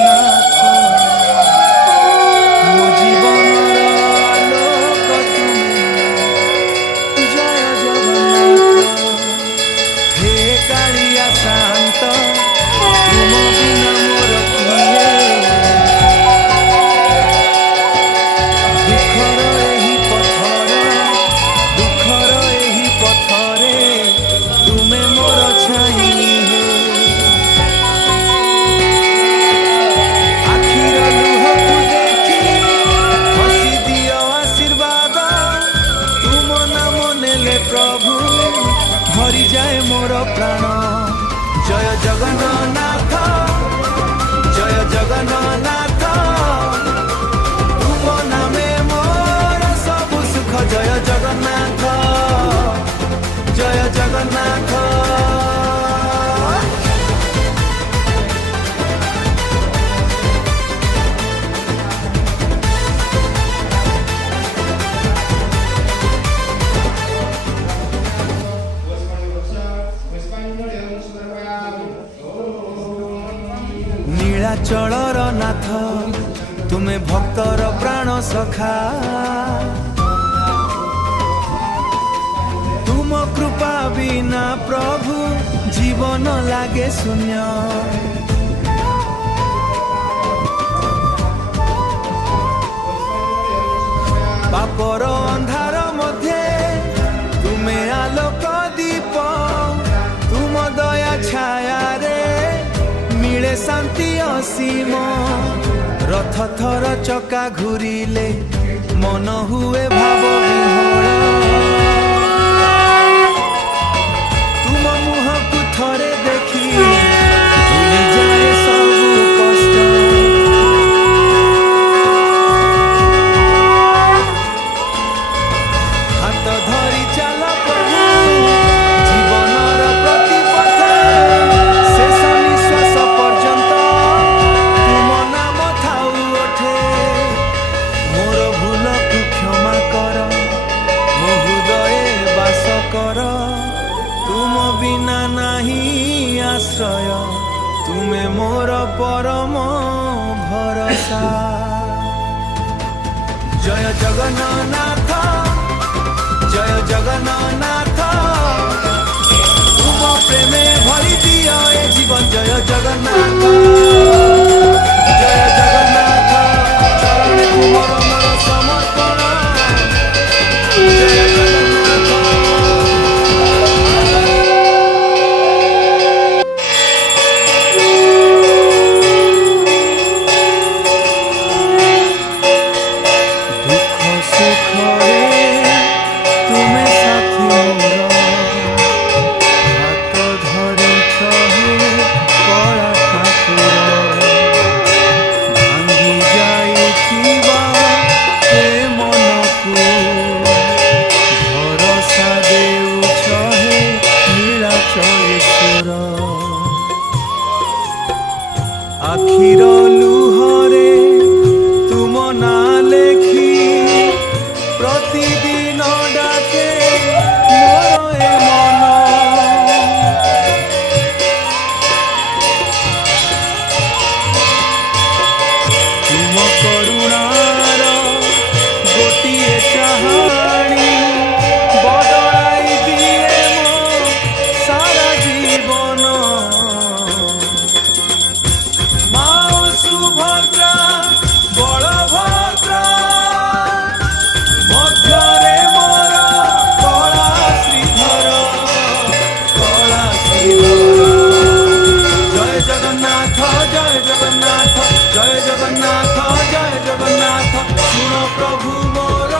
ଜଗନ୍ନାଥ ମୋ ଜୀବନର ଆଲୋକ ତୁମେ ଜୟ ଜଗନ୍ନାଥ ହେ କାଳିଆ ଶାନ୍ତ ତୁମ ବିନା ମୋର କିଏ ଦୁଃଖର ଏହି ପଥରେ ତୁମେ ମୋର ଛାଇ ହେ ଆଖିର ଲୁହକୁ ଦେଖି ହସି ଦିଅ ଆଶୀର୍ବାଦ ତୁମ ନାମ ନେଲେ ପ୍ରଭୁ ଭରିଯାଏ ମୋର ପ୍ରାଣ ଜୟ ଜଗନ୍ନାଥ ଜୟ ଜଗନ୍ନାଥ ତୁମ ନାମେ ମୋର ସବୁ ସୁଖ ଜୟ ଜଗନ୍ନାଥ ଜୟ ଜଗନ୍ନାଥ नीलाचलर नाथ तुमे भक्तर प्राण सखा तुम कृपा बिना प्रभु जीवन लागे शून्य पापर अंधार मध्य तुमे आलोक दीप तुम दया छाया रे मिले शांति असीम रथ थर चका घूरिले मन हुए भाव विहल तुम मुह को थरे देखी भूली जाए सबु कष्ट हाथ धरी चल प्रभु जीवनर प्रतिपथे शेष निश्वास पर्यंत तुम नाम थाउ ओठे मोर भूल को क्षमा कर मो हृदय बास कर तुम बिना नहीं आश्रय तुमे मोर परम भरोसा जय जगन्नाथ जय जगन्नाथ तुम प्रेमे भरी दिया ए जीवन जय जगन्नाथ जय जगन्नाथ चरण तुमर मोर समर्पण जय जगन्नाथ दुख सुख रे तुमे साथी मोर हाथ धरी छहे कला ठाकुर भांगी जाइथिबा ए मनकु भरोसा देउछहे नीलाचलेश्वर आखिर लुहरे तुम ना लेखी प्रतिदिन डाके मोर ए मन तुम करुणार गोटिए चाहाणी बदलाई दिए मो सारा जीवन माओ सुभद्रा बलभद्रा मध्यरे मोर कला श्रीधर जय जगन्नाथ जय जगन्नाथ जय जगन्नाथ जय जगन्नाथ सुन प्रभु मोर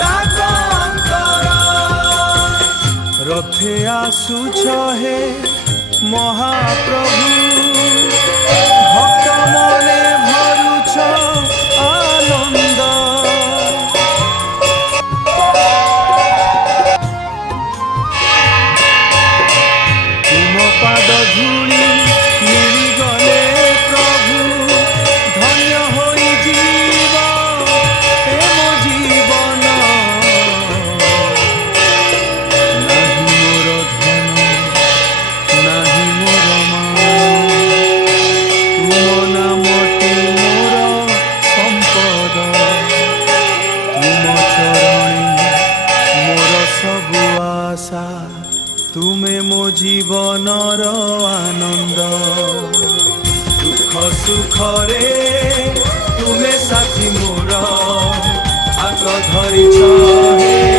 डाक अंतर रथे आसुछ हे महाप्रभु भक्त मने भरुछ आनंद तुम पाद धूली मिली गले प्रभु धन्य होई जीव ए मो जीवन नाही मोर धन नाही मोर मान तुम ଆଶା ତୁମେ ମୋ ଜୀବନର ଆନନ୍ଦ ଦୁଃଖ ସୁଖରେ ତୁମେ ସାଥୀ ମୋର ହାତ ଧରିଛ ହେ